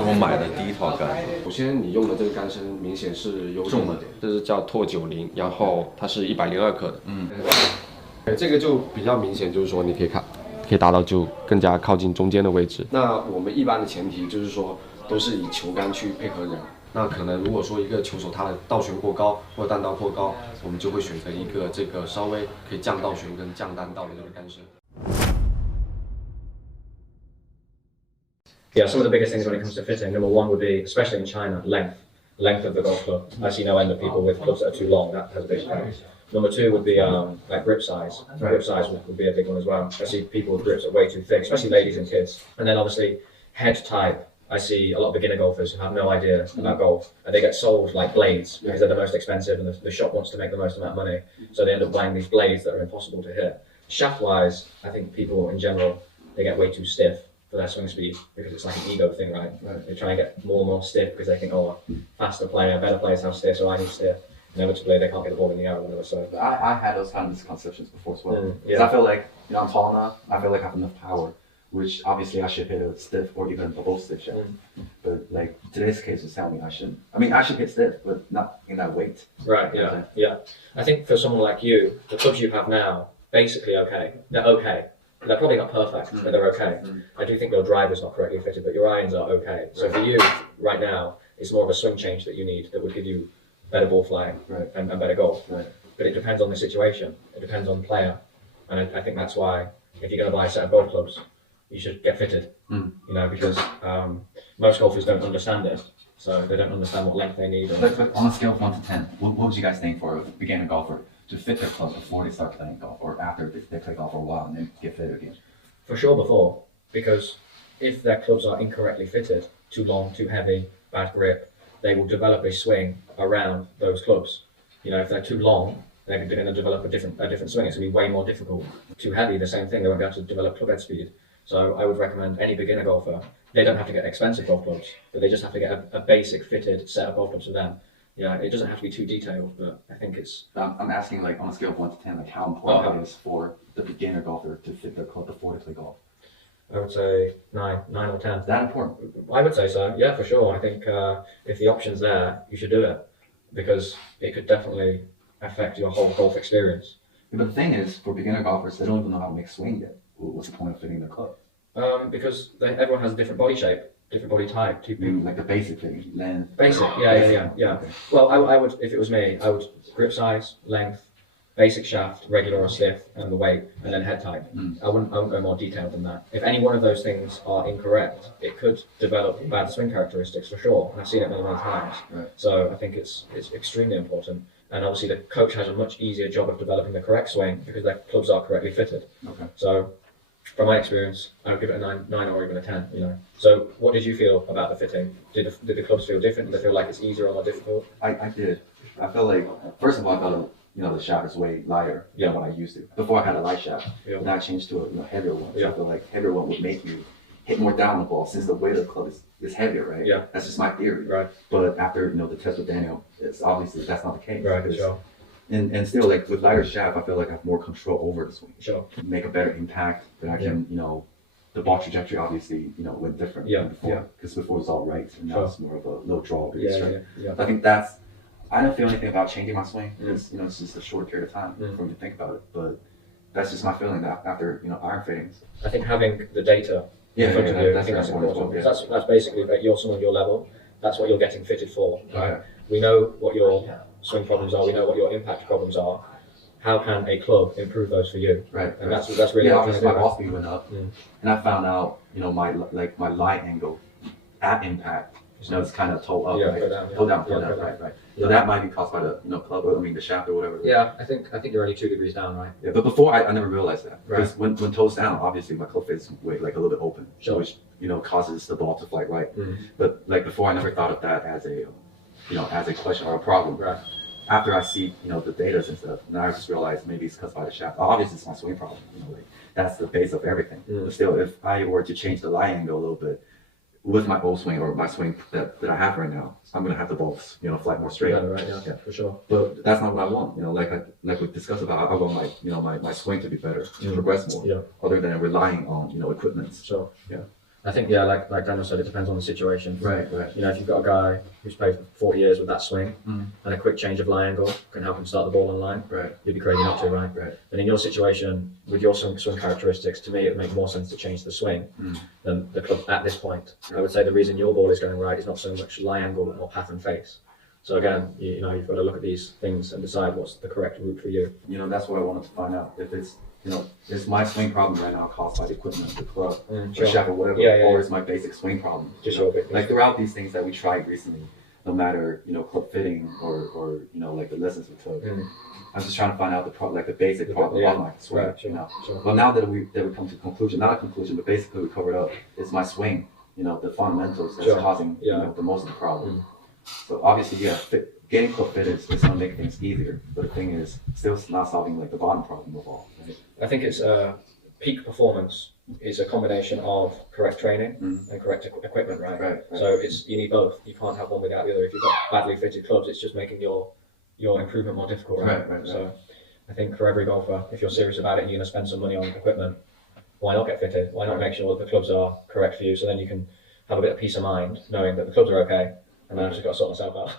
我买的第一套杆。首先你用的这个杆身明显是有重了点，这是叫拓90，然后它是102克的。这个就比较明显，就是说你可以看，可以达到就更加靠近中间的位置。那我们一般的前提就是说，都是以球杆去配合人。那可能如果说一个球手他的倒旋过高或者弹道过高，我们就会选择一个这个稍微可以降倒旋跟降弹道的这个杆身。Yeah, some of the biggest things when it comes to fitting, number one would be, especially in China, length of the golf club. I see no end of people with clubs that are too long. That has a big impact. Number two would be like grip size. Grip size would be a big one as well. I see people with grips that are way too thick, especially ladies and kids. And then obviously head type. I see a lot of beginner golfers who have no idea about golf, and they get sold like blades because they're the most expensive, and the shop wants to make the most amount of money, so they end up buying these blades that are impossible to hit. Shaft-wise, I think people in general, they get way too stiff for their swing speed because it's like an ego thing, right? They try and get more and more stiff because they think, oh, faster player, better players have stiff, so I need stiff. Inevitably, they can't get the ball in the air or whatever. So I had those kind of misconceptions before as well. Because I feel like, I'm tall enough, I feel like I have enough power, which obviously I should hit a stiff or even a both stiff shot. But like today's case was telling me I shouldn't. I mean, I should hit stiff, but not in that weight. Right, yeah. I think for someone like you, the clubs you have now, basically okay. They're okay. They're probably not perfect, but they're okay. I do think your drive is not correctly fitted, but your irons are okay. So for you, right now, it's more of a swing change that you need that would give you better ball flying and better golf. But it depends on the situation. It depends on the player. And I think that's why if you're going to buy a set of golf clubs, you should get fitted. You know, because most golfers don't understand it. So they don't understand what length they need. But on a scale of 1 to 10, what would you guys think for a beginner golfer to fit their club before they start playing golf, or after they play golf for a while and then get fitted again? For sure before, because if their clubs are incorrectly fitted, too long, too heavy, bad grip, they will develop a swing around those clubs. You know, if they're too long, they're going to develop a different swing. It's going to be way more difficult. Too heavy, the same thing. They won't be able to develop club head speed. So I would recommend any beginner golfer. They don't have to get expensive golf clubs, but they just have to get a basic fitted set of golf clubs for them. Yeah, it doesn't have to be too detailed, but I think it's. I'm asking, like, on a scale of 1 to 10, like how important it is for the beginner golfer to fit their club before they play golf. I would say 9 or 10. Is that important? I would say so. Yeah, for sure. I think if the option's there, you should do it because it could definitely affect your whole golf experience. Yeah, but the thing is, for beginner golfers, they don't even know how to make swing yet. What's the point of fitting their club? Because everyone has a different body shape, different body type. Like the basic thing, length. Basic, yeah. Okay. Well, I would, if it was me, I would grip size, length, basic shaft, regular or stiff, and the weight, and then head type. I wouldn't go more detailed than that. If any one of those things are incorrect, it could develop bad swing characteristics for sure. And I've seen it many times. So I think it's extremely important. And obviously the coach has a much easier job of developing the correct swing because their clubs are correctly fitted. So from my experience, I would give it a 9 or even a 10, you know. So what did you feel about the fitting? Did the clubs feel different? Did they feel like it's easier or more difficult? I did. I felt like, first of all, I felt the shaft is way lighter than what I used to. Before I had a light shaft, and I changed to a heavier one. So I feel like heavier one would make you hit more down the ball since the weight of the club is heavier, right? Yeah. That's just my theory. Right. But after, the test with Daniel, it's obviously that's not the case. Right, for sure. And still, like, with lighter shaft, I feel like I have more control over the swing. Sure. Make a better impact, that I can, the ball trajectory obviously, went different than before. Because before it was all right, and now it's more of a low draw, big strike. So I think I don't feel anything about changing my swing. It's, it's just a short period of time for me to think about it. But that's just my feeling that after, iron fittings. I think having the data in front of you, I think that's important. Because that's basically that you're someone your level. That's what you're getting fitted for. Right? We know what your swing problems are. We know what your impact problems are. How can a club improve those for you? Right. And that's really obviously my ball speed went up, and I found out my lie angle at impact. It's kind of toe up, right? Toe down, right. So that might be caused by the club, or the shaft or whatever. Yeah, I think you're only 2 degrees down, right? Yeah, but before I never realized that because when toes down, obviously my club face is like a little bit open, which causes the ball to fly right. But like before, I never thought of that as a as a question or a problem. Right. After I see the data and stuff, now I just realize maybe it's caused by the shaft. Obviously, it's my swing problem. That's the base of everything. But still, if I were to change the lie angle a little bit with my old swing or my swing that I have right now, I'm gonna have the ball fly more straight. Right, yeah, for sure. But that's not what I want. Like we discussed about, I want my swing to be better, to progress more, other than relying on equipment. Sure. Yeah. I think, yeah, like Daniel said, it depends on the situation. Right. You know, if you've got a guy who's played for 40 years with that swing and a quick change of lie angle can help him start the ball on line, you'd be crazy not to, right? And in your situation, with your swing characteristics, to me, it would make more sense to change the swing than the club at this point. I would say the reason your ball is going right is not so much lie angle, but more path and face. So again, you know, you've got to look at these things and decide what's the correct route for you. You know, that's what I wanted to find out. If it's, you know, is my swing problem right now caused by the equipment, the club, the shaft, or whatever, or is my basic swing problem? Just your big like throughout these things that we tried recently, no matter, you know, club fitting or you know, like the lessons we took, I'm just trying to find out the basic problem of my swing. You know, well, now that we come to a conclusion, not a conclusion, but basically we covered up, it's my swing. You know, the fundamentals that's causing you know the most of the problem. So obviously, getting club fit is going to make things easier, but the thing is, still not solving like the bottom problem of all. Right? I think it's peak performance is a combination of correct training and correct equipment, right? So you need both. You can't have one without the other. If you've got badly fitted clubs, it's just making your improvement more difficult, right? So I think for every golfer, if you're serious about it and you're going to spend some money on equipment, why not get fitted? Why not make sure that the clubs are correct for you, so then you can have a bit of peace of mind knowing that the clubs are okay, and then I've just got to sort myself out.